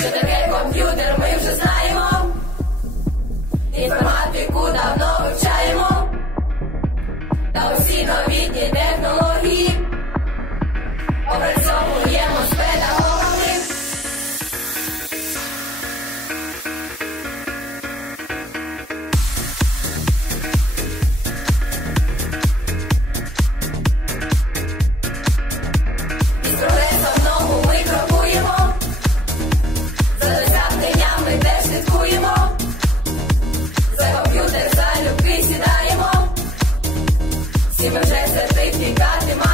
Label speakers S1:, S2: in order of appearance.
S1: Що таке комп'ютер, ми вже знаємо. Інформатику давно вивчаємо. Та усі новітні технології. Всі ми вже сертифікати маємо.